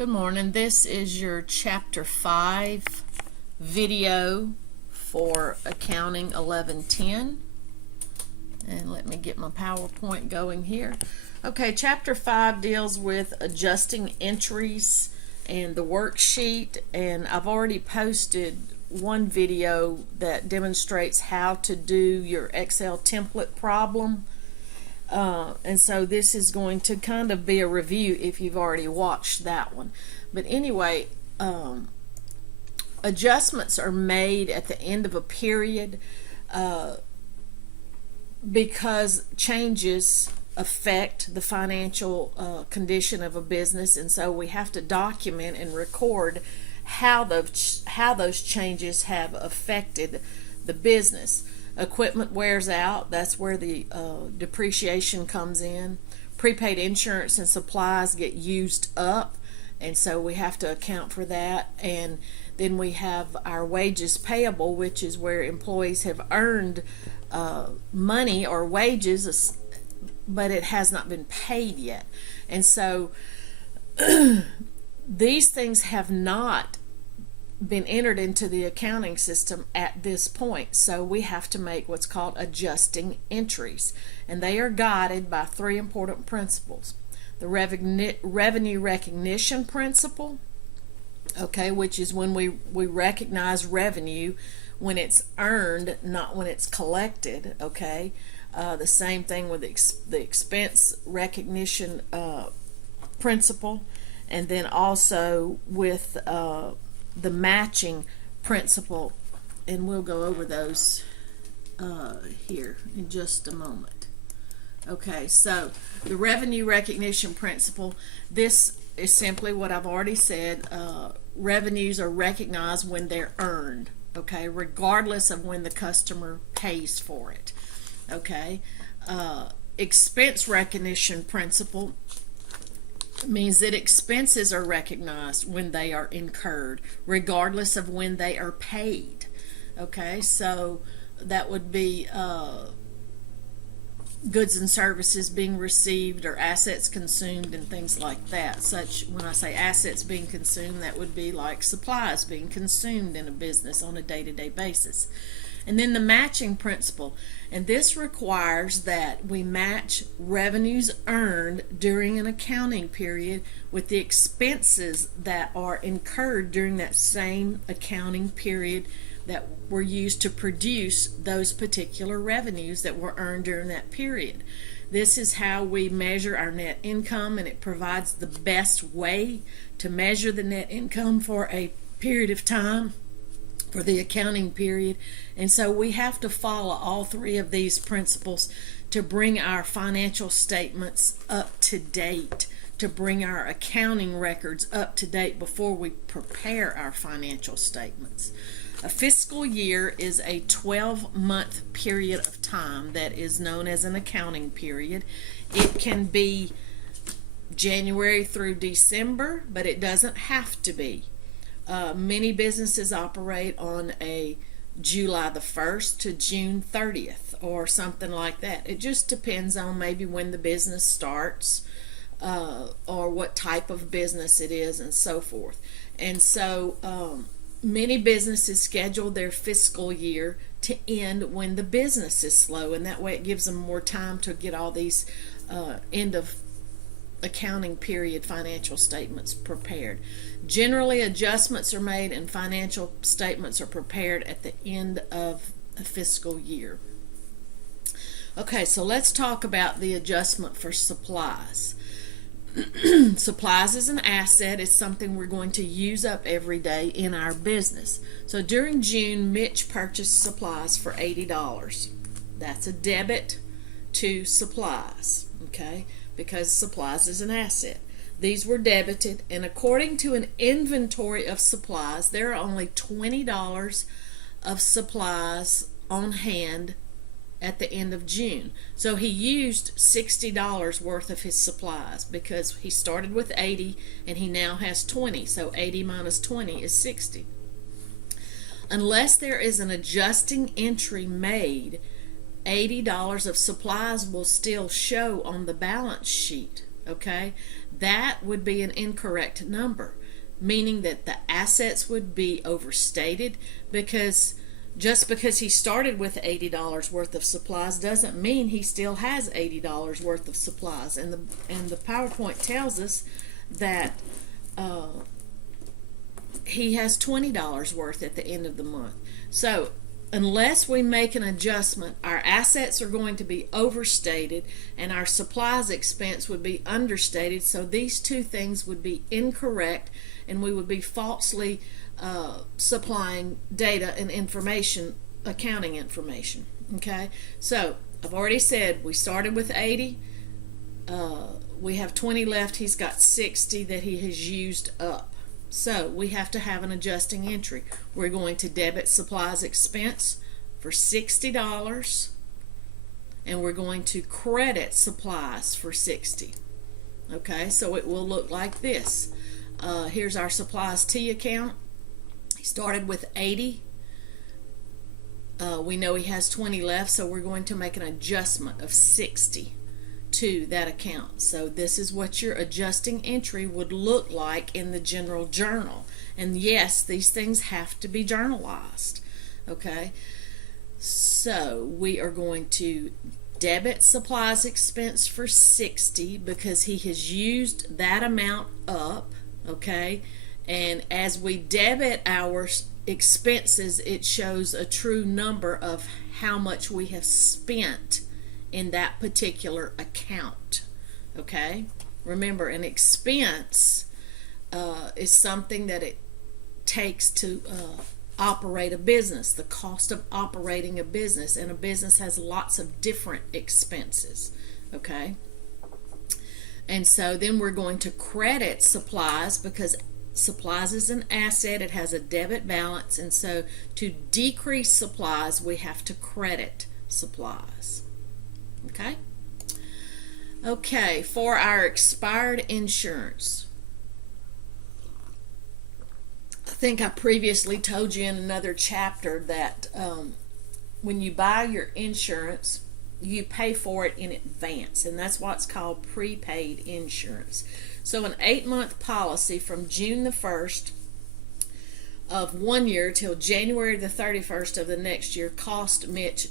Good morning. This is your Chapter 5 video for Accounting 1110. And let me get my PowerPoint going here. Okay, Chapter 5 deals with adjusting entries and the worksheet. And I've already posted one video that demonstrates how to do your Excel template problem. And so this is going to kind of be a review if you've already watched that one. But anyway, adjustments are made at the end of a period because changes affect the financial condition of a business, and so we have to document and record how those changes have affected the business. Equipment wears out, that's where the depreciation comes in. Prepaid insurance and supplies get used up, and so we have to account for that. And then we have our wages payable, which is where employees have earned money or wages, but it has not been paid yet. And so these things have not been entered into the accounting system at this point, so we have to make what's called adjusting entries, and they are guided by three important principles. The revenue recognition principle, okay, which is when we recognize revenue when it's earned, not when it's collected, okay. The same thing with the expense recognition principle, and then also with the matching principle, and we'll go over those here in just a moment. Okay, so the revenue recognition principle, this is simply what I've already said. Revenues are recognized when they're earned, okay, regardless of when the customer pays for it. Okay, expense recognition principle means that expenses are recognized when they are incurred, regardless of when they are paid. Okay, so that would be goods and services being received or assets consumed and things like that. Such, when I say assets being consumed, that would be like supplies being consumed in a business on a day-to-day basis. And then the matching principle, and this requires that we match revenues earned during an accounting period with the expenses that are incurred during that same accounting period that were used to produce those particular revenues that were earned during that period. This is how we measure our net income, and it provides the best way to measure the net income for a period of time, for the accounting period. And so we have to follow all three of these principles to bring our financial statements up to date, to bring our accounting records up to date before we prepare our financial statements. A fiscal year is a 12-month period of time that is known as an accounting period. It can be January through December, but it doesn't have to be. Many businesses operate on a July the 1st to June 30th or something like that. It just depends on maybe when the business starts or what type of business it is and so forth. And so many businesses schedule their fiscal year to end when the business is slow, and that way it gives them more time to get all these end of accounting period financial statements prepared. Generally, adjustments are made and financial statements are prepared at the end of a fiscal year. Okay, so let's talk about the adjustment for supplies. Supplies is an asset. It's something we're going to use up every day in our business. So during June, Mitch purchased supplies for $80. That's a debit to supplies, okay, because supplies is an asset. These were debited, and according to an inventory of supplies, there are only $20 of supplies on hand at the end of June. So he used $60 worth of his supplies because he started with 80 and he now has 20. So 80 minus 20 is 60. Unless there is an adjusting entry made, $80 of supplies will still show on the balance sheet. okay? That would be an incorrect number, meaning that the assets would be overstated, because just because he started with $80 worth of supplies doesn't mean he still has $80 worth of supplies. And the PowerPoint tells us that he has $20 worth at the end of the month. So unless we make an adjustment, our assets are going to be overstated and our supplies expense would be understated. So these two things would be incorrect, and we would be falsely supplying data and information, accounting information. Okay, so I've already said we started with 80. We have 20 left. He's got 60 that he has used up. So we have to have an adjusting entry. We're going to debit supplies expense for $60, and we're going to credit supplies for 60. Okay, so it will look like this. Here's our supplies T account. He started with 80. We know he has 20 left, so we're going to make an adjustment of 60 to that account. So this is what your adjusting entry would look like in the general journal. And yes, these things have to be journalized. Okay, so we are going to debit supplies expense for 60 because he has used that amount up. Okay, and as we debit our expenses, it shows a true number of how much we have spent in that particular account. Okay, remember, an expense is something that it takes to operate a business, the cost of operating a business, and a business has lots of different expenses. Okay, and so then we're going to credit supplies because supplies is an asset, it has a debit balance, and so to decrease supplies we have to credit supplies. Okay, for our expired insurance, I think I previously told you in another chapter that when you buy your insurance, you pay for it in advance, and that's what's called prepaid insurance. So an 8-month policy from June the 1st of one year till January the 31st of the next year cost Mitch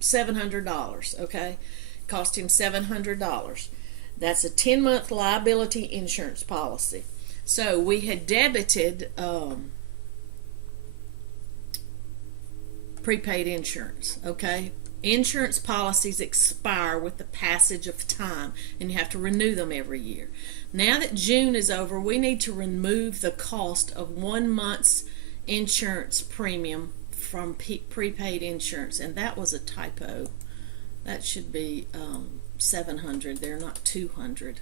$700. Okay, cost him $700. That's a 10-month liability insurance policy. So we had debited prepaid insurance. Okay, insurance policies expire with the passage of time, and you have to renew them every year. Now that June is over, we need to remove the cost of 1 month's insurance premium from prepaid insurance, and that was a typo. That should be 700 there, not 200.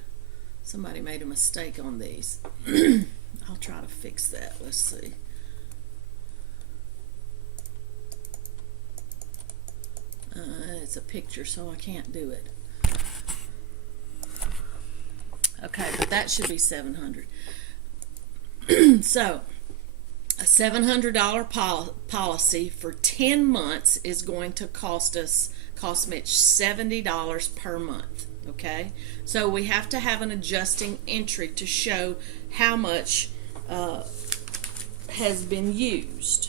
Somebody made a mistake on these. I'll try to fix that. Let's see. It's a picture, so I can't do it. Okay, but that should be 700. So a $700 policy for 10 months is going to cost Mitch $70 per month. Okay, so we have to have an adjusting entry to show how much has been used.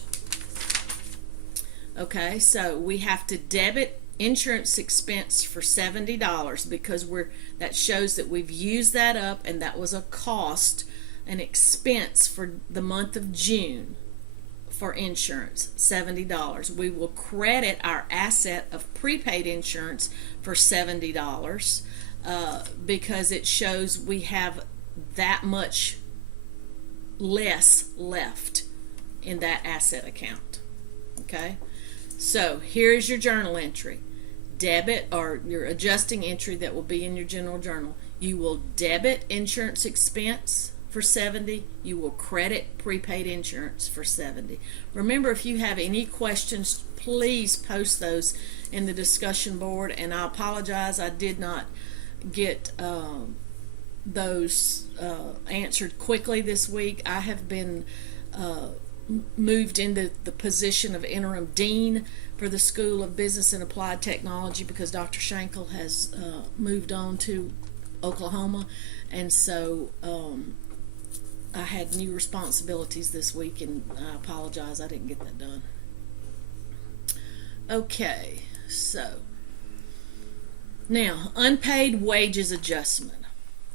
Okay, so we have to debit insurance expense for $70 because that shows that we've used that up, and that was a cost, an expense for the month of June for insurance, $70. We will credit our asset of prepaid insurance for $70 because it shows we have that much less left in that asset account. Okay, so here's your journal entry. Debit, or your adjusting entry that will be in your general journal. You will debit insurance expense for $70. You will credit prepaid insurance for $70. Remember, if you have any questions, please post those in the discussion board, and I apologize I did not get those answered quickly this week. I have been moved into the position of interim dean for the School of Business and Applied Technology because Dr. Schenkel has moved on to Oklahoma, and so I had new responsibilities this week, and I apologize I didn't get that done. Okay, so now unpaid wages adjustment.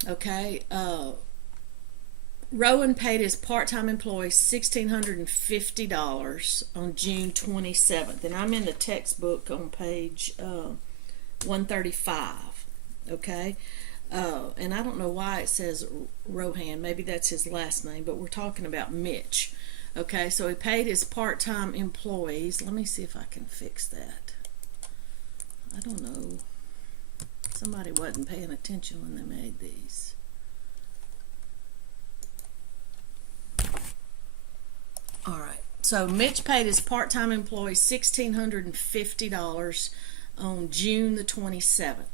Okay, Rowan paid his part-time employee $1,650 on June 27th, and I'm in the textbook on page 135. Okay, and I don't know why it says Rohan. Maybe that's his last name, but we're talking about Mitch. Okay, so he paid his part-time employees. Let me see if I can fix that. I don't know. Somebody wasn't paying attention when they made these. All right, so Mitch paid his part-time employees $1,650 on June the 27th.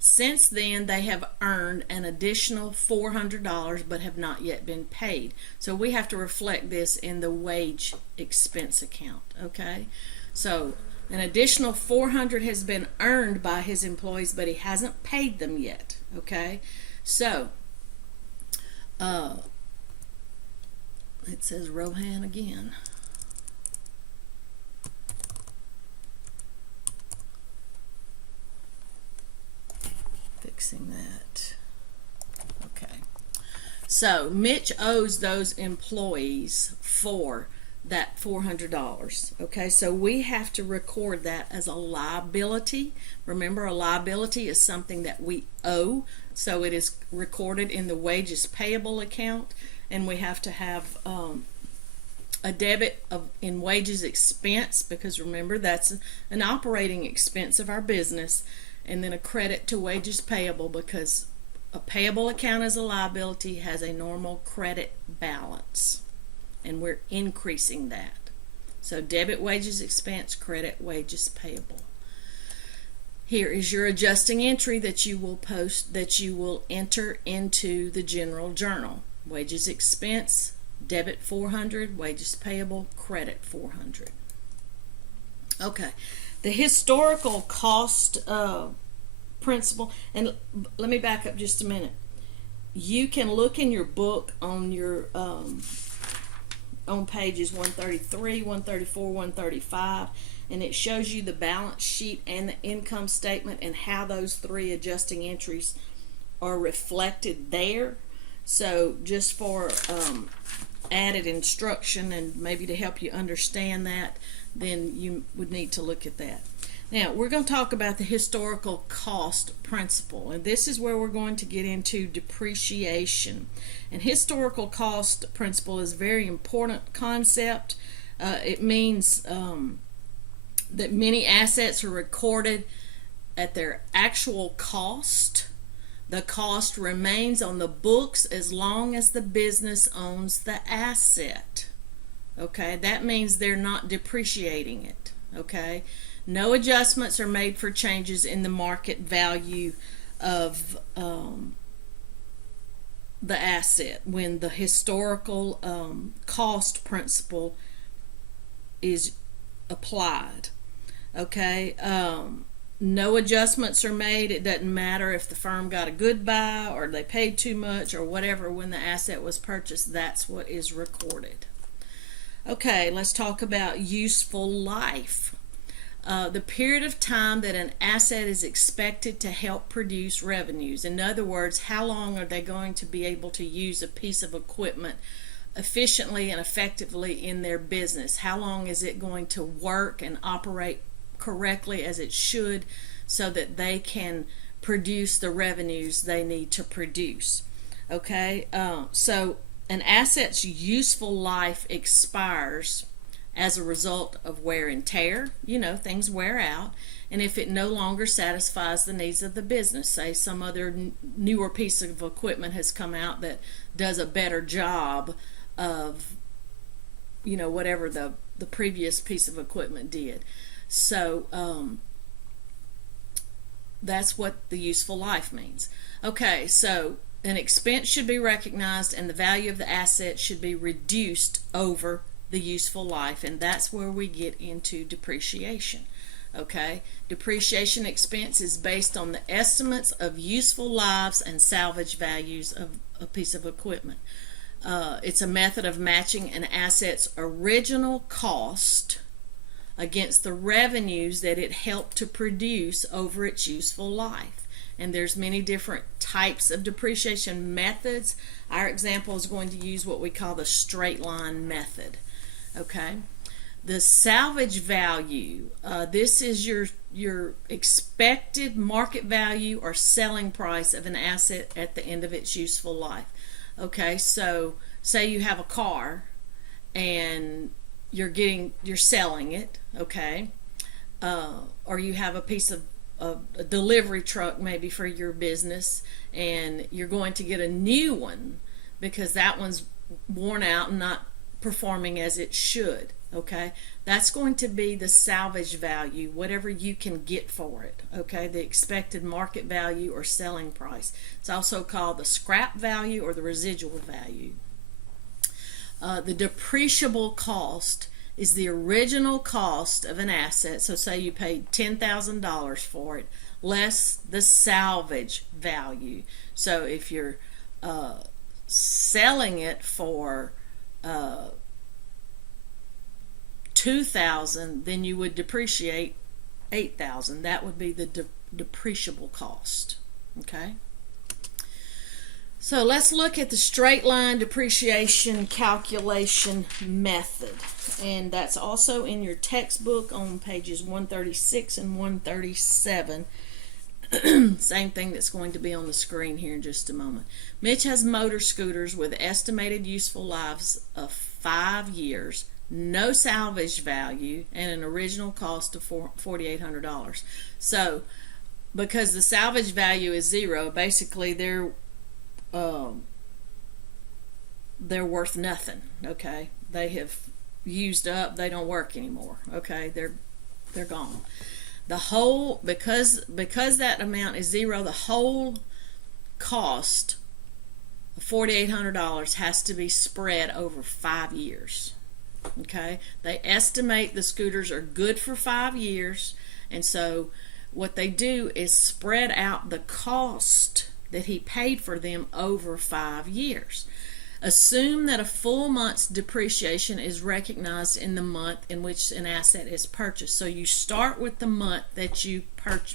Since then, they have earned an additional $400 but have not yet been paid. So we have to reflect this in the wage expense account, okay? So an additional $400 has been earned by his employees, but he hasn't paid them yet, okay? So it says Rohan again. Fixing that. Okay. So Mitch owes those employees for that $400. Okay, so we have to record that as a liability. Remember, a liability is something that we owe, so it is recorded in the wages payable account, and we have to have a debit in wages expense, because remember, that's an operating expense of our business, and then a credit to wages payable, because a payable account as a liability has a normal credit balance, and we're increasing that. So debit wages expense, credit wages payable. Here is your adjusting entry that you will enter into the general journal. Wages expense, debit $400, wages payable, credit $400. Okay, the historical cost principle, and let me back up just a minute. You can look in your book on your on pages 133, 134, 135, and it shows you the balance sheet and the income statement and how those three adjusting entries are reflected there. So just for added instruction and maybe to help you understand that, then you would need to look at that. Now, we're going to talk about the historical cost principle, and this is where we're going to get into depreciation. And historical cost principle is a very important concept. It means that many assets are recorded at their actual cost. The cost remains on the books as long as the business owns the asset. Okay, that means they're not depreciating it. Okay, no adjustments are made for changes in the market value of the asset when the historical cost principle is applied. Okay, no adjustments are made. It doesn't matter if the firm got a good buy or they paid too much or whatever when the asset was purchased. That's what is recorded. Okay, let's talk about useful life. The period of time that an asset is expected to help produce revenues. In other words, how long are they going to be able to use a piece of equipment efficiently and effectively in their business? How long is it going to work and operate correctly as it should so that they can produce the revenues they need to produce? Okay, so an asset's useful life expires as a result of wear and tear. You know, things wear out, and if it no longer satisfies the needs of the business, say some other newer piece of equipment has come out that does a better job of, you know, whatever the previous piece of equipment did. So that's what the useful life means. Okay, so an expense should be recognized and the value of the asset should be reduced over the useful life, and that's where we get into depreciation. Okay, depreciation expense is based on the estimates of useful lives and salvage values of a piece of equipment. It's a method of matching an asset's original cost against the revenues that it helped to produce over its useful life. And there's many different types of depreciation methods. Our example is going to use what we call the straight line method. Okay, the salvage value, this is your expected market value or selling price of an asset at the end of its useful life. Okay, so say you have a car and you're selling it, okay, or you have a piece of a delivery truck maybe for your business, and you're going to get a new one because that one's worn out and not performing as it should. Okay, that's going to be the salvage value, whatever you can get for it. Okay, the expected market value or selling price. It's also called the scrap value or the residual value. The depreciable cost is the original cost of an asset. So say you paid $10,000 for it, less the salvage value. So if you're selling it for $2,000, then you would depreciate $8,000. That would be the depreciable cost. Okay. So let's look at the straight line depreciation calculation method, and that's also in your textbook on pages 136 and 137. Same thing that's going to be on the screen here in just a moment. Mitch has motor scooters with estimated useful lives of 5 years, no salvage value, and an original cost of $4,800. So because the salvage value is zero, basically they're worth nothing. Okay, they have used up, they don't work anymore. Okay, they're gone. The whole, because that amount is zero, the whole cost of $4,800 has to be spread over 5 years. Okay, they estimate the scooters are good for 5 years, and so what they do is spread out the cost that he paid for them over 5 years. Assume that a full month's depreciation is recognized in the month in which an asset is purchased. So you start with the month that you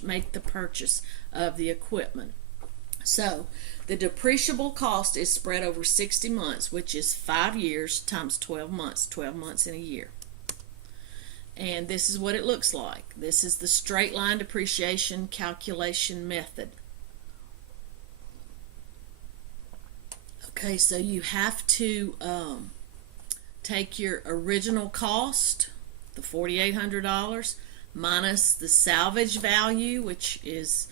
make the purchase of the equipment. So the depreciable cost is spread over 60 months, which is 5 years times 12 months, 12 months in a year. And this is what it looks like. This is the straight line depreciation calculation method. Okay, so you have to take your original cost, the $4,800, minus the salvage value, which is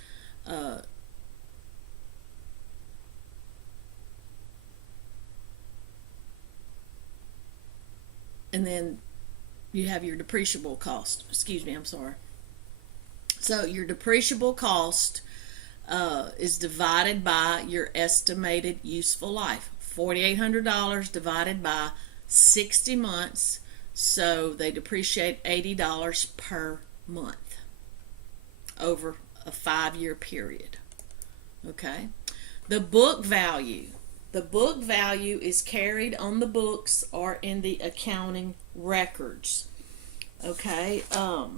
and then you have your depreciable cost. Excuse me, I'm sorry. So your depreciable cost is divided by your estimated useful life. $4,800 divided by 60 months, so they depreciate $80 per month over a 5-year period. Okay. The book value. The book value is carried on the books or in the accounting records. Okay. I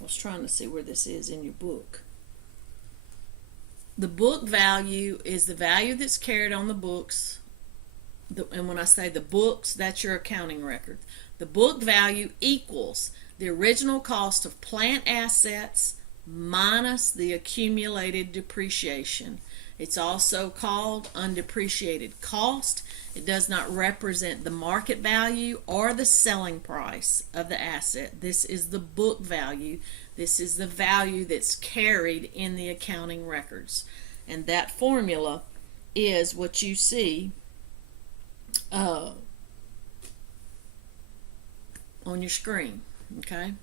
was trying to see where this is in your book. The book value is the value that's carried on the books. And when I say the books, that's your accounting record. The book value equals the original cost of plant assets minus the accumulated depreciation. It's also called undepreciated cost. It does not represent the market value or the selling price of the asset. This is the book value. This is the value that's carried in the accounting records. And that formula is what you see on your screen. Okay?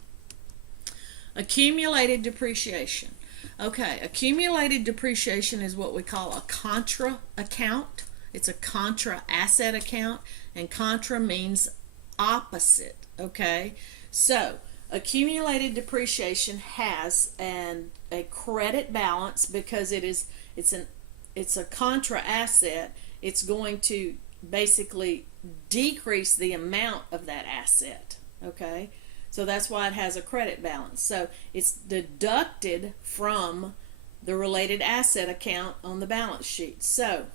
Accumulated depreciation. Okay, accumulated depreciation is what we call a contra account. It's a contra asset account, and contra means opposite, okay? So, accumulated depreciation has a credit balance because it's a contra asset. It's going to basically decrease the amount of that asset, okay? So that's why it has a credit balance. So it's deducted from the related asset account on the balance sheet. So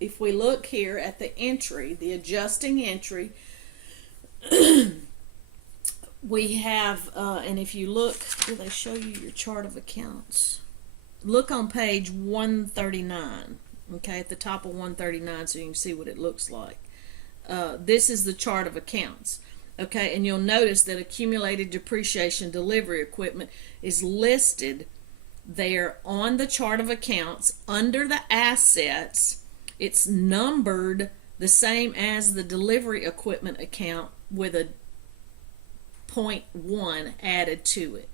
if we look here at the entry, the adjusting entry, we have, and if you look, do they show you your chart of accounts? Look on page 139, okay, at the top of 139 so you can see what it looks like. This is the chart of accounts, okay, and you'll notice that accumulated depreciation delivery equipment is listed there on the chart of accounts under the assets. It's numbered the same as the delivery equipment account with a 0.1 added to it,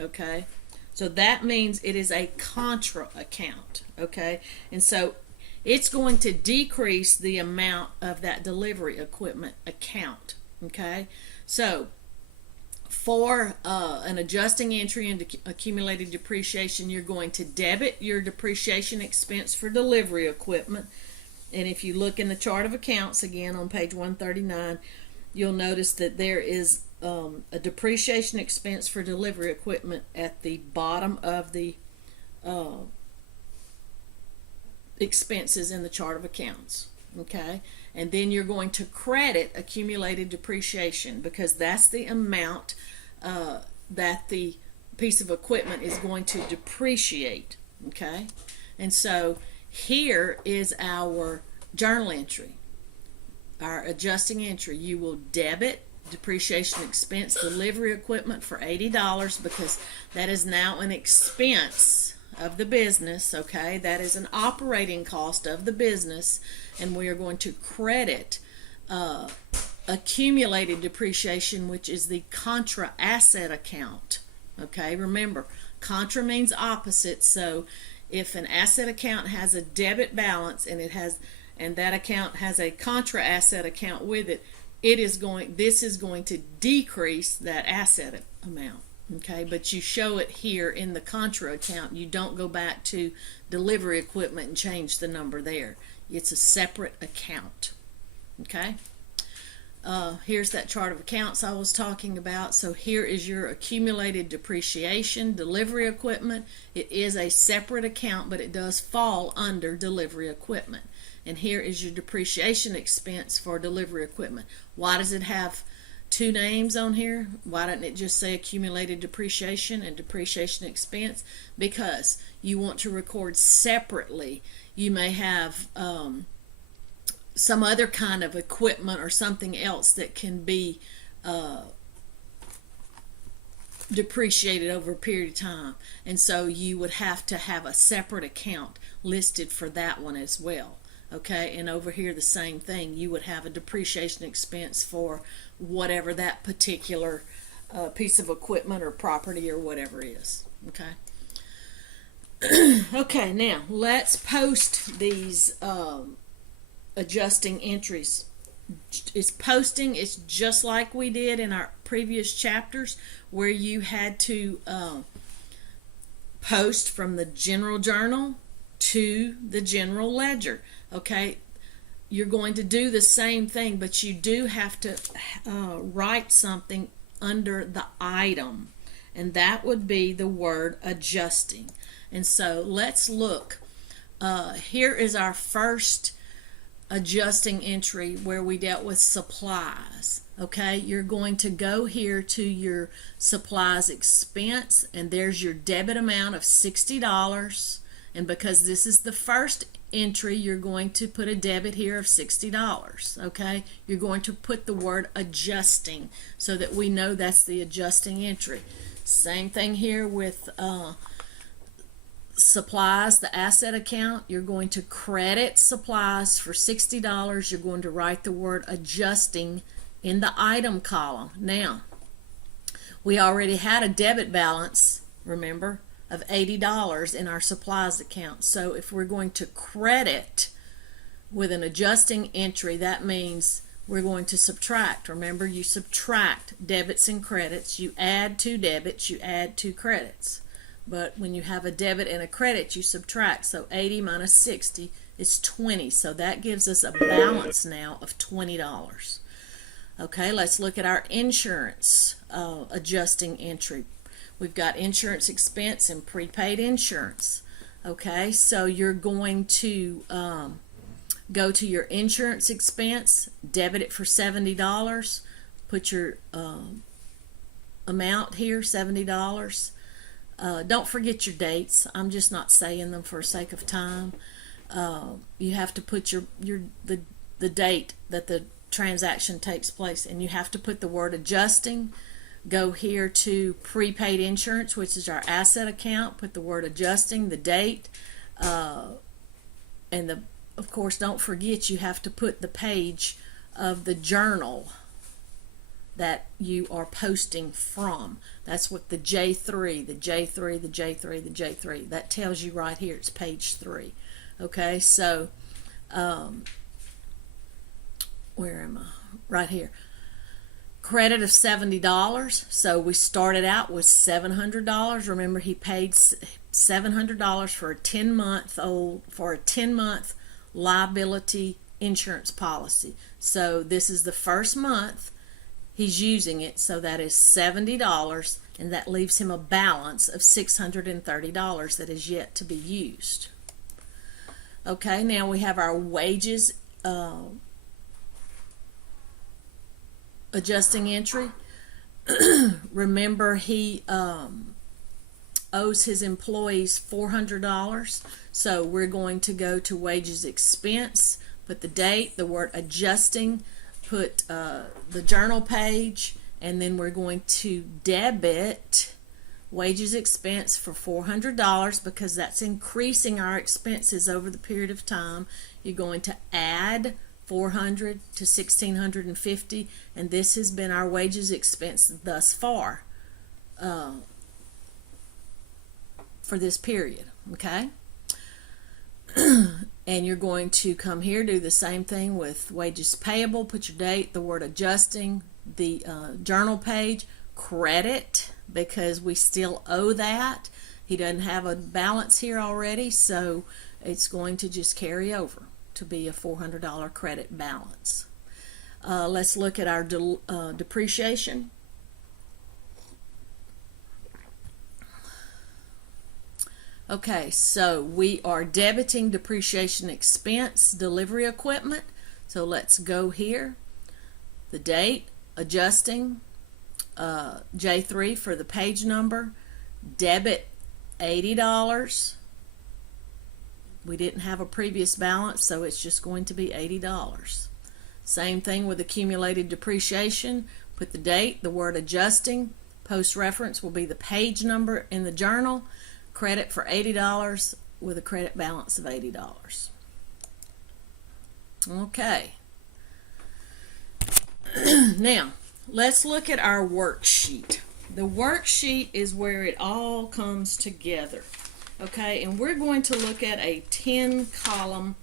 okay? So that means it is a contra account, okay? And so it's going to decrease the amount of that delivery equipment account, okay? So for an adjusting entry into accumulated depreciation, you're going to debit your depreciation expense for delivery equipment. And if you look in the chart of accounts again on page 139, you'll notice that there is a depreciation expense for delivery equipment at the bottom of the expenses in the chart of accounts, okay? And then you're going to credit accumulated depreciation because that's the amount that the piece of equipment is going to depreciate, okay? And so here is our journal entry, our adjusting entry. You will debit depreciation expense delivery equipment for $80 because that is now an expense of the business, okay? That is an operating cost of the business, and we are going to credit accumulated depreciation, which is the contra asset account, okay? Remember, contra means opposite, so if an asset account has a debit balance and that account has a contra asset account with it, this is going to decrease that asset amount, okay? But you show it here in the contra account. You don't go back to delivery equipment and change the number there. It's a separate account, okay? Here's that chart of accounts I was talking about. So here is your accumulated depreciation delivery equipment. It is a separate account, but it does fall under delivery equipment. And here is your depreciation expense for delivery equipment. Why does it have two names on here? Why doesn't it just say accumulated depreciation and depreciation expense? Because you want to record separately. You may have some other kind of equipment or something else that can be depreciated over a period of time. And so you would have to have a separate account listed for that one as well. Okay, and over here the same thing. You would have a depreciation expense for whatever that particular piece of equipment or property or whatever is. Okay. Okay, now let's post these adjusting entries. Posting is just like we did in our previous chapters, where you had to post from the general journal to the general ledger. Okay, you're going to do the same thing, but you do have to write something under the item, and that would be the word adjusting. And so let's look. Here is our first adjusting entry where we dealt with supplies. Okay, you're going to go here to your supplies expense, and there's your debit amount of $60. And because this is the first entry, you're going to put a debit here of $60, okay? You're going to put the word adjusting so that we know that's the adjusting entry. Same thing here with supplies, the asset account. You're going to credit supplies for $60. You're going to write the word adjusting in the item column. Now, we already had a debit balance, remember, of $80 in our supplies account. So if we're going to credit with an adjusting entry, that means we're going to subtract. Remember, you subtract debits and credits. You add 2 debits, you add 2 credits. But when you have a debit and a credit, you subtract. So 80 minus 60 is 20. So that gives us a balance now of $20. Okay, let's look at our insurance adjusting entry. We've got insurance expense and prepaid insurance. Okay, so you're going to go to your insurance expense, debit it for $70, put your amount here, $70. Don't forget your dates. I'm just not saying them for sake of time. You have to put the date that the transaction takes place, and you have to put the word adjusting. Go here to prepaid insurance, which is our asset account. Put the word adjusting, the date, and of course, don't forget you have to put the page of the journal that you are posting from. That's what the J3, the J3, the J3, the J3. That tells you right here it's page 3. Okay, so where am I? Right here. Credit of $70. So we started out with $700. Remember, he paid $700 for a 10-month liability insurance policy. So this is the first month he's using it, so that is $70, and that leaves him a balance of $630 that is yet to be used. Okay, now we have our wages adjusting entry. Remember, he owes his employees $400, so we're going to go to wages expense, put the date, the word adjusting, put the journal page, and then we're going to debit wages expense for $400 because that's increasing our expenses over the period of time. You're going to add $400 to $1,650, and this has been our wages expense thus far for this period. Okay. And you're going to come here, do the same thing with wages payable, put your date, the word adjusting, the journal page, credit, because we still owe that. He doesn't have a balance here already, so it's going to just carry over to be a $400 credit balance. Let's look at our depreciation. Okay, so we are debiting depreciation expense, delivery equipment. So let's go here. The date, adjusting, J3 for the page number, debit $80. We didn't have a previous balance, so it's just going to be $80. Same thing with accumulated depreciation. Put the date, the word adjusting, post reference will be the page number in the journal. Credit for $80 with a credit balance of $80. Okay. Now, let's look at our worksheet. The worksheet is where it all comes together. Okay, and we're going to look at a 10-column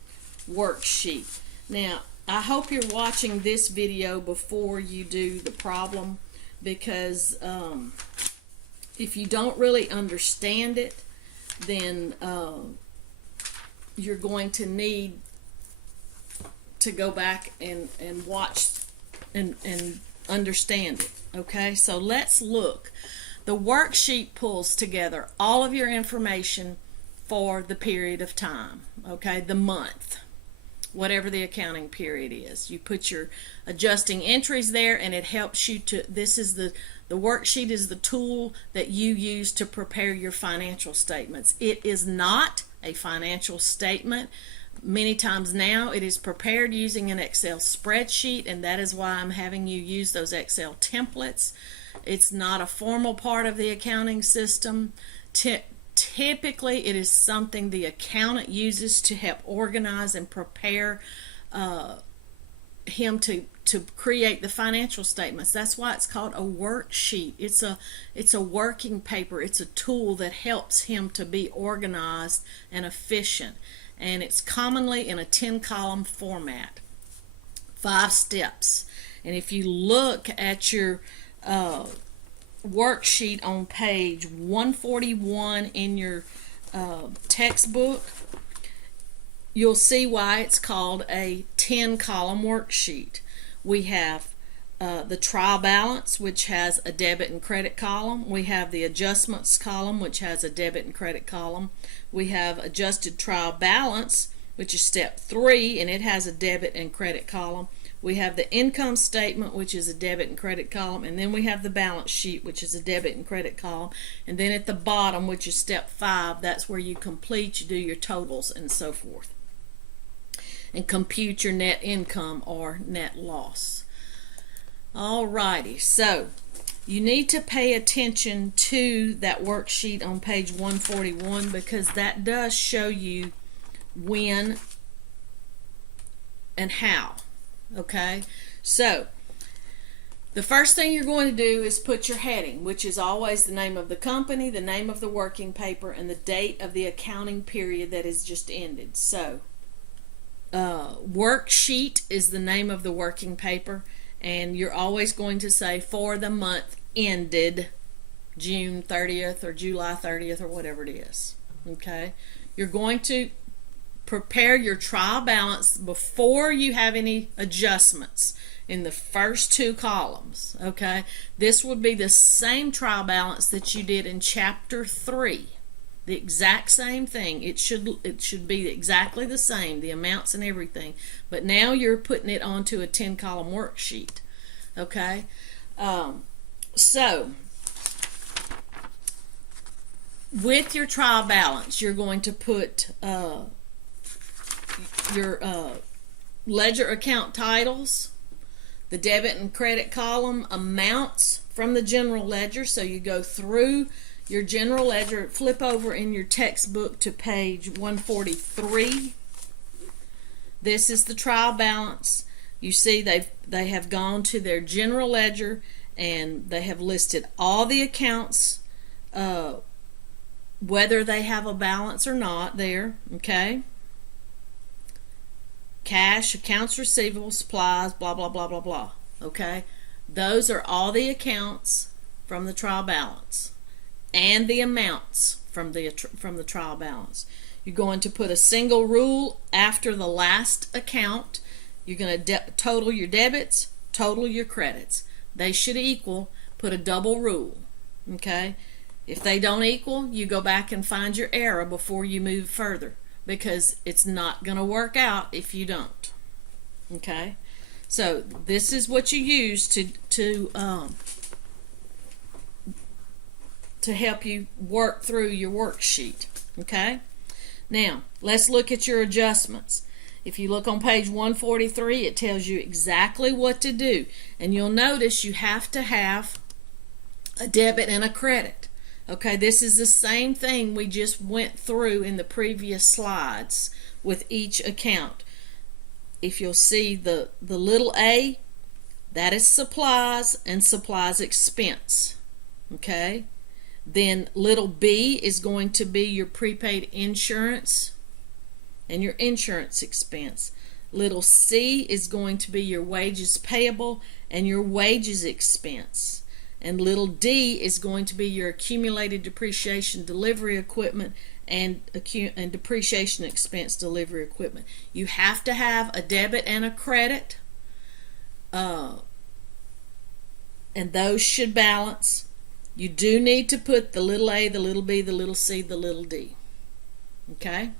worksheet. Now, I hope you're watching this video before you do the problem, because if you don't really understand it, then you're going to need to go back and watch and understand it. Okay, so let's look. The worksheet pulls together all of your information for the period of time. Okay, the month, whatever the accounting period is. You put your adjusting entries there, and it helps you to, this is the worksheet is the tool that you use to prepare your financial statements. It is not a financial statement. Many times now it is prepared using an Excel spreadsheet, and that is why I'm having you use those Excel templates. It's not a formal part of the accounting system. Typically, it is something the accountant uses to help organize and prepare him to create the financial statements. That's why it's called a worksheet. It's a working paper. It's a tool that helps him to be organized and efficient. and it's commonly in a 10-column format. 5 steps. And if you look at your worksheet on page 141 in your textbook, you'll see why it's called a 10-column worksheet. We have the trial balance, which has a debit and credit column. We have the adjustments column, which has a debit and credit column. We have adjusted trial balance, which is step 3, and it has a debit and credit column. We have the income statement, which is a debit and credit column, and then we have the balance sheet, which is a debit and credit column. And then at the bottom, which is step 5, that's where you complete, you do your totals and so forth, and compute your net income or net loss. Alrighty, so you need to pay attention to that worksheet on page 141, because that does show you when and how. Okay, so the first thing you're going to do is put your heading, which is always the name of the company, the name of the working paper, and the date of the accounting period that has just ended. So worksheet is the name of the working paper, and you're always going to say for the month ended June 30th or July 30th or whatever it is. Okay, you're going to prepare your trial balance before you have any adjustments in the first 2 columns. Okay, this would be the same trial balance that you did in chapter 3. The exact same thing. It should be exactly the same, the amounts and everything, but now you're putting it onto a 10-column worksheet. Okay, so with your trial balance, you're going to put your ledger account titles, the debit and credit column amounts from the general ledger. So you go through your general ledger, flip over in your textbook to page 143. This is the trial balance. You see they have gone to their general ledger and they have listed all the accounts, whether they have a balance or not there. Okay, cash, accounts receivable, supplies, blah blah blah blah blah. Okay, those are all the accounts from the trial balance and the amounts from the trial balance. You're going to put a single rule after the last account. You're going to total your debits, total your credits. They should equal. Put a double rule. Okay, if they don't equal, you go back and find your error before you move further, because it's not going to work out if you don't. Okay, so this is what you use to help you work through your worksheet. Okay, now let's look at your adjustments. If you look on page 143, it tells you exactly what to do, and you'll notice you have to have a debit and a credit. Okay, this is the same thing we just went through in the previous slides with each account. If you'll see the little a, that is supplies and supplies expense. Okay, then little b is going to be your prepaid insurance and your insurance expense. Little c is going to be your wages payable and your wages expense. And little d is going to be your accumulated depreciation delivery equipment and depreciation expense delivery equipment. You have to have a debit and a credit, and those should balance. You do need to put the little a, the little b, the little c, the little d. Okay?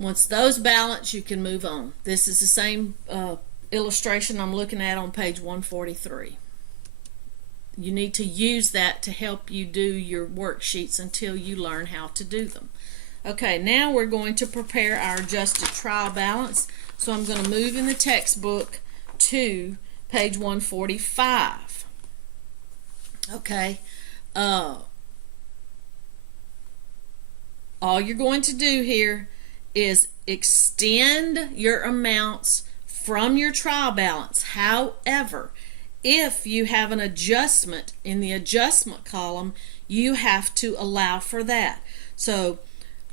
Once those balance, you can move on. This is the same illustration I'm looking at on page 143. You need to use that to help you do your worksheets until you learn how to do them. Okay, now we're going to prepare our adjusted trial balance. So I'm going to move in the textbook to page 145. Okay, all you're going to do here is extend your amounts from your trial balance. However, if you have an adjustment in the adjustment column, you have to allow for that. So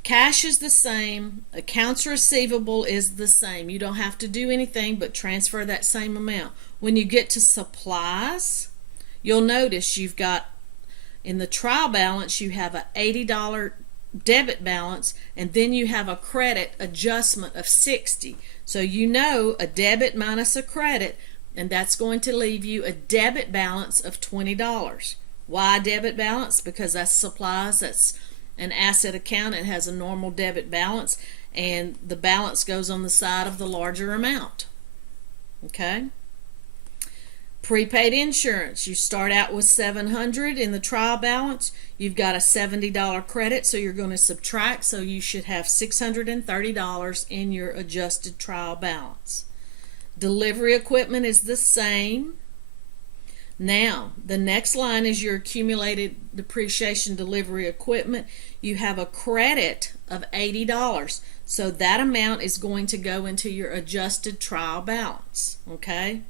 Cash is the same. Accounts receivable is the same. You don't have to do anything but transfer that same amount. When you get to supplies, you'll notice you've got, in the trial balance, you have a $80 debit balance, and then you have a credit adjustment of $60. So you know a debit minus a credit, and that's going to leave you a debit balance of $20. Why debit balance? Because that's supplies, that's an asset account. It has a normal debit balance, and the balance goes on the side of the larger amount. Okay? Prepaid insurance, you start out with $700 in the trial balance. You've got a $70 credit, so you're going to subtract, so you should have $630 in your adjusted trial balance. Delivery equipment is the same. Now, the next line is your accumulated depreciation delivery equipment. You have a credit of $80, so that amount is going to go into your adjusted trial balance. Okay?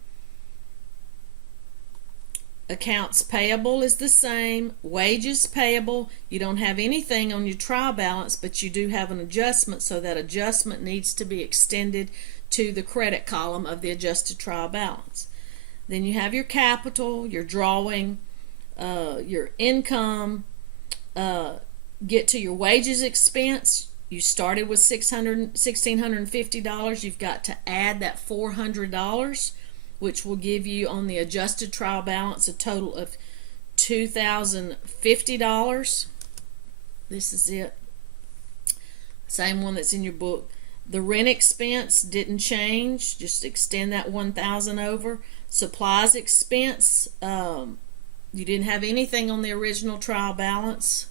Accounts payable is the same. Wages payable, you don't have anything on your trial balance, but you do have an adjustment, so that adjustment needs to be extended to the credit column of the adjusted trial balance. Then you have your capital, your drawing, your income. Get to your wages expense. You started with $1,650. You've got to add that $400, which will give you on the adjusted trial balance a total of $2,050. This is it. Same one that's in your book. The rent expense didn't change. Just extend that $1,000 over. Supplies expense, you didn't have anything on the original trial balance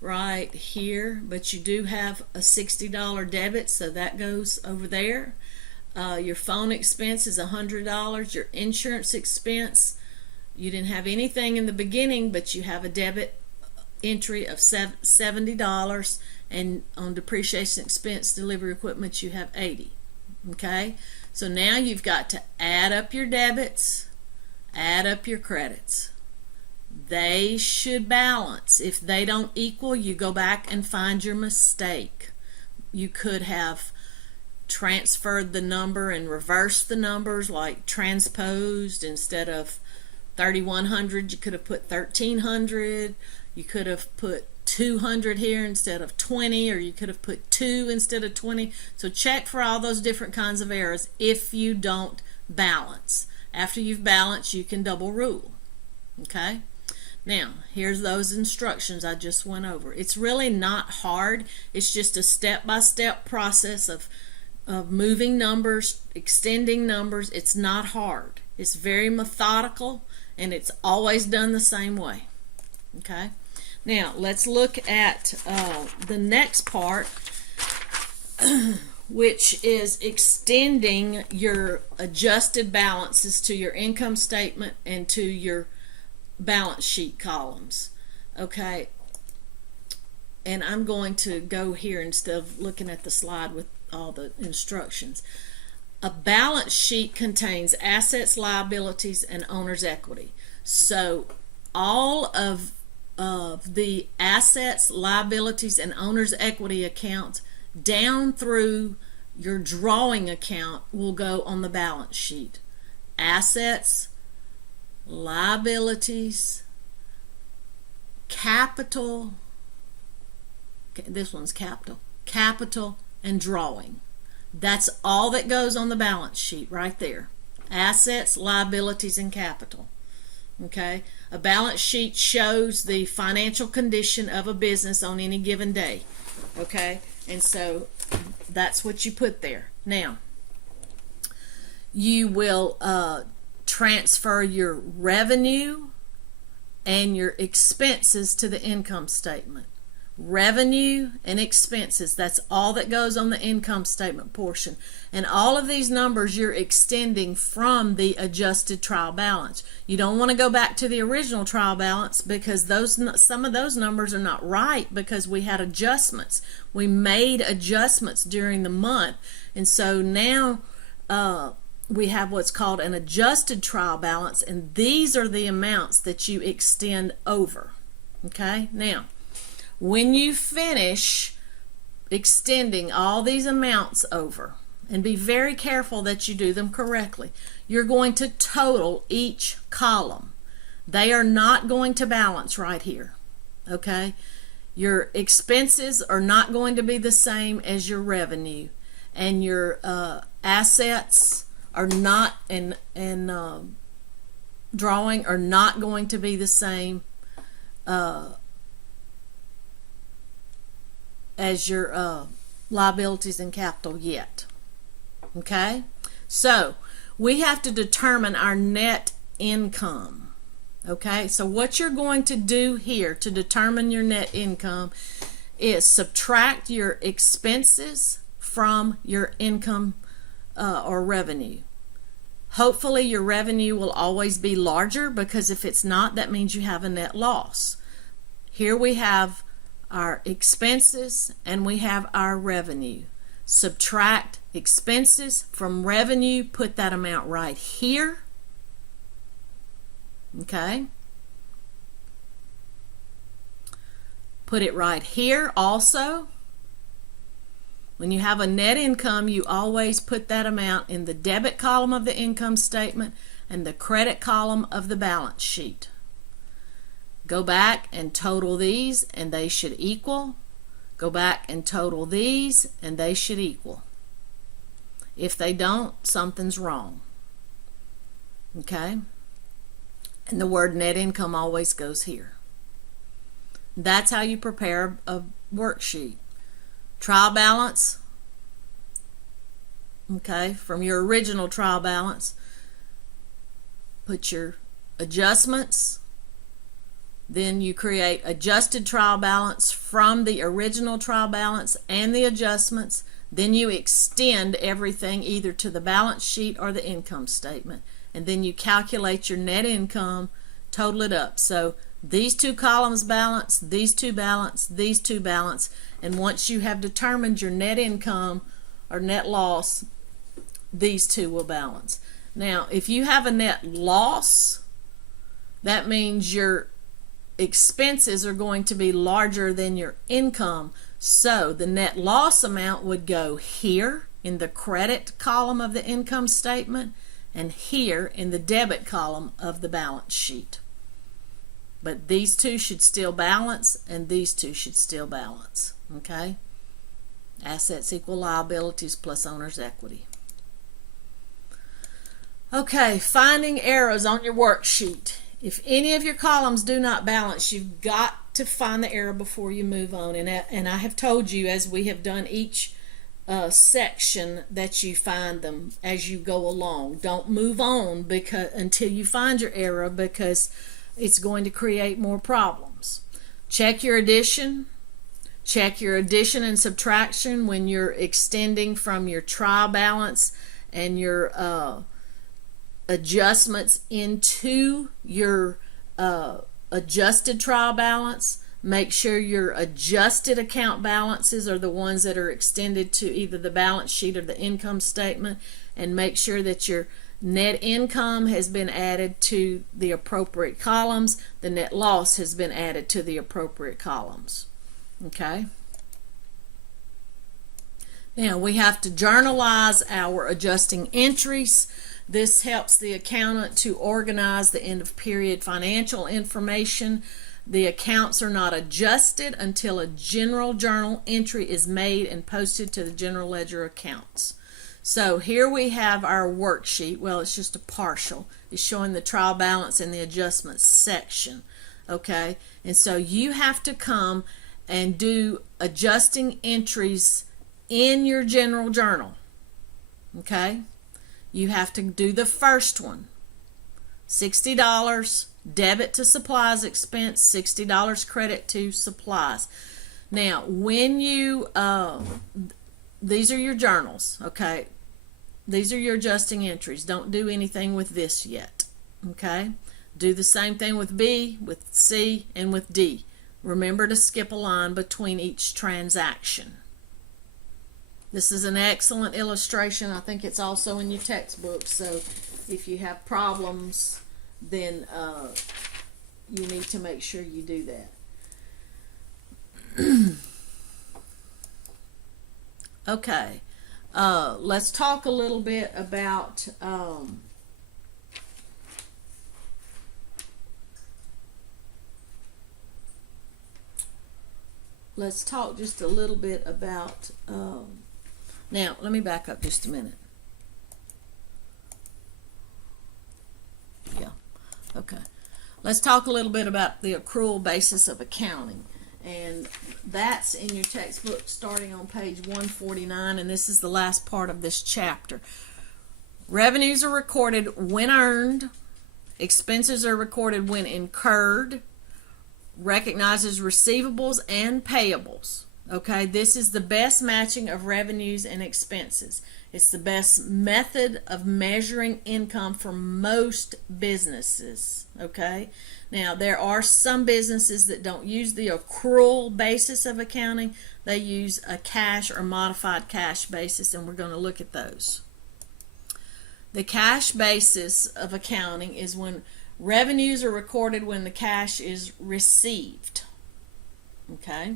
right here, but you do have a $60 debit, so that goes over there. Your phone expense is $100. Your insurance expense, you didn't have anything in the beginning, but you have a debit entry of $70, and on depreciation expense delivery equipment you have $80. Okay, so now you've got to add up your debits, add up your credits. They should balance. If they don't equal, you go back and find your mistake. You could have transferred the number and reversed the numbers, like transposed. Instead of 3,100, you could have put 1,300. You could have put 200 here instead of 20, or you could have put 2 instead of 20. So check for all those different kinds of errors if you don't balance. After you've balanced, you can double rule. Okay? Now, here's those instructions I just went over. It's really not hard. It's just a step-by-step process of moving numbers, extending numbers. It's not hard. It's very methodical, and it's always done the same way. Okay? Now, let's look at the next part, which is extending your adjusted balances to your income statement and to your balance sheet columns. Okay? And I'm going to go here instead of looking at the slide with all the instructions. A balance sheet contains assets, liabilities, and owner's equity. So all of the assets, liabilities, and owner's equity accounts down through your drawing account will go on the balance sheet. Assets, liabilities, capital, this one's capital, and drawing. That's all that goes on the balance sheet right there. Assets, liabilities, and capital. Okay? A balance sheet shows the financial condition of a business on any given day. Okay? And so that's what you put there. Now, you will transfer your revenue and your expenses to the income statement. Revenue and expenses, that's all that goes on the income statement portion. And all of these numbers you're extending from the adjusted trial balance. You don't want to go back to the original trial balance, because some of those numbers are not right, because we had adjustments. We made adjustments during the month, and so now we have what's called an adjusted trial balance, and these are the amounts that you extend over. Okay, now when you finish extending all these amounts over, and be very careful that you do them correctly, you're going to total each column. They are not going to balance right here, okay? Your expenses are not going to be the same as your revenue, and your assets are not, and drawing are not going to be the same as your liabilities and capital yet. Okay? So, we have to determine our net income. Okay? So, what you're going to do here to determine your net income is subtract your expenses from your income or revenue. Hopefully your revenue will always be larger, because if it's not, that means you have a net loss. Here we have our expenses and we have our revenue. Subtract expenses from revenue, put that amount right here. Okay? Put it right here also. When you have a net income, you always put that amount in the debit column of the income statement and the credit column of the balance sheet. Go back and total these, and they should equal. Go back and total these, and they should equal. If they don't, something's wrong. Okay? And the word net income always goes here. That's how you prepare a worksheet. Trial balance, okay, from your original trial balance, put your adjustments, then you create adjusted trial balance from the original trial balance and the adjustments, then you extend everything either to the balance sheet or the income statement, and then you calculate your net income, total it up. So these two columns balance, these two balance, these two balance, and once you have determined your net income or net loss, these two will balance. Now, if you have a net loss, that means your expenses are going to be larger than your income. So the net loss amount would go here in the credit column of the income statement and here in the debit column of the balance sheet. But these two should still balance, and these two should still balance. Okay? Assets equal liabilities plus owner's equity. Okay, finding errors on your worksheet. If any of your columns do not balance, you've got to find the error before you move on. And I have told you, as we have done each section, that you find them as you go along. Don't move on until you find your error, because it's going to create more problems. Check your addition. Check your addition and subtraction when you're extending from your trial balance and your adjustments into your adjusted trial balance. Make sure your adjusted account balances are the ones that are extended to either the balance sheet or the income statement, and make sure that your net income has been added to the appropriate columns. The net loss has been added to the appropriate columns. Okay? Now we have to journalize our adjusting entries. This helps the accountant to organize the end of period financial information. The accounts are not adjusted until a general journal entry is made and posted to the general ledger accounts. So here we have our worksheet. Well, it's just a partial. It's showing the trial balance in the adjustments section. Okay? And so you have to come and do adjusting entries in your general journal. Okay? You have to do the first one. $60 debit to supplies expense, $60 credit to supplies. Now, when you these are your journals, okay? These are your adjusting entries. Don't do anything with this yet, okay? Do the same thing with B, with C, and with D. Remember to skip a line between each transaction. This is an excellent illustration. I think it's also in your textbook, so if you have problems, then you need to make sure you do that. Okay. Let's talk a little bit about let's talk just a little bit about now let me back up just a minute. Yeah. Okay. Let's talk a little bit about the accrual basis of accounting. And that's in your textbook starting on page 149, and this is the last part of this chapter. Revenues are recorded when earned, expenses are recorded when incurred, recognizes receivables and payables. Okay, this is the best matching of revenues and expenses. It's the best method of measuring income for most businesses. Okay, now there are some businesses that don't use the accrual basis of accounting. They use a cash or modified cash basis, and we're going to look at those. The cash basis of accounting is when revenues are recorded when the cash is received. Okay,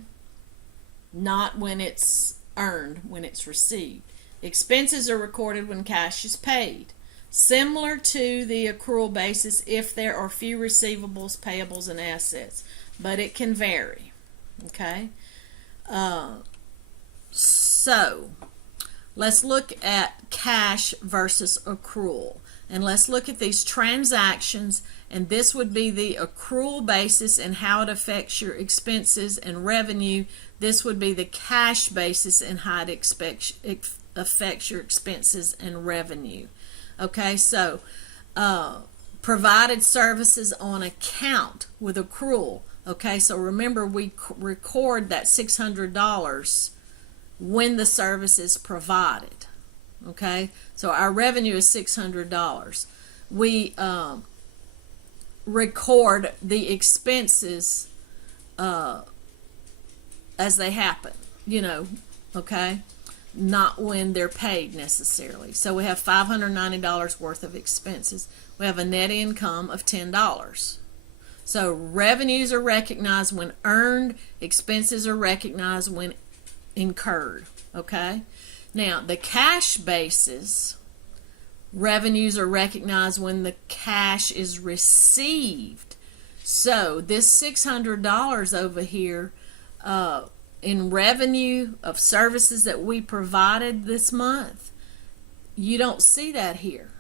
not when it's earned, when it's received. Expenses are recorded when cash is paid. Similar to the accrual basis if there are few receivables, payables, and assets, but it can vary. Okay, so let's look at cash versus accrual, and let's look at these transactions, and this would be the accrual basis and how it affects your expenses and revenue. This would be the cash basis and how it affects your expenses and revenue. Okay, so provided services on account with accrual. Okay, so remember we record that $600 when the service is provided. Okay, so our revenue is $600. We record the expenses as they happen, okay? Not when they're paid necessarily. So we have $590 worth of expenses. We have a net income of $10. So revenues are recognized when earned, expenses are recognized when incurred, okay? Now, the cash basis, revenues are recognized when the cash is received. So this $600 over here in revenue of services that we provided this month, you don't see that here.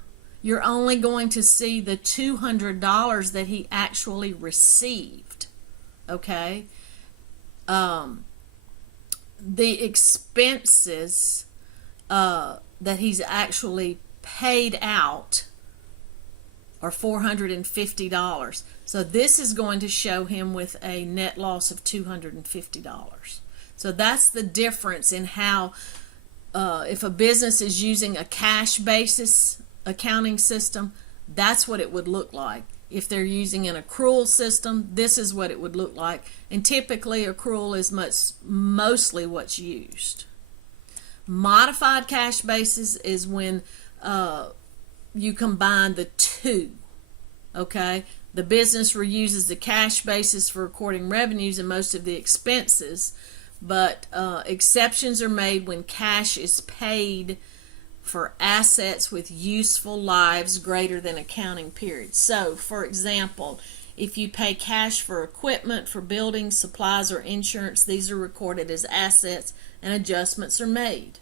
You're only going to see the $200 that he actually received. Okay? The expenses that he's actually paid out are $450. So this is going to show him with a net loss of $250. So that's the difference in how if a business is using a cash basis accounting system, that's what it would look like. If they're using an accrual system, this is what it would look like. And typically accrual is mostly what's used. Modified cash basis is when you combine the two. Okay? The business reuses the cash basis for recording revenues and most of the expenses, but exceptions are made when cash is paid for assets with useful lives greater than accounting period. So, for example, if you pay cash for equipment, for buildings, supplies, or insurance, these are recorded as assets and adjustments are made.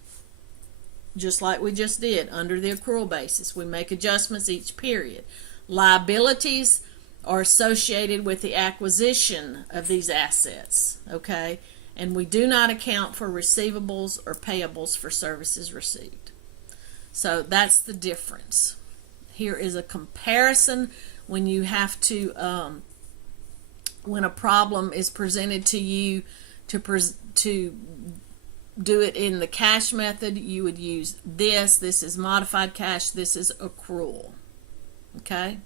Just like we just did under the accrual basis. We make adjustments each period. Liabilities are associated with the acquisition of these assets, okay? And we do not account for receivables or payables for services received. So that's the difference. Here is a comparison when you have to, when a problem is presented to you to do it in the cash method, you would use this. This is modified cash. This is accrual. Okay?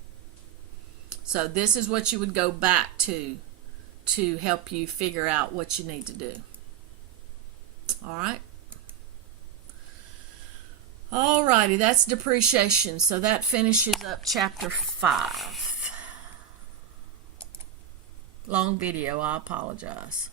So this is what you would go back to help you figure out what you need to do. All right? Alrighty, that's depreciation. So that finishes up chapter 5. Long video, I apologize.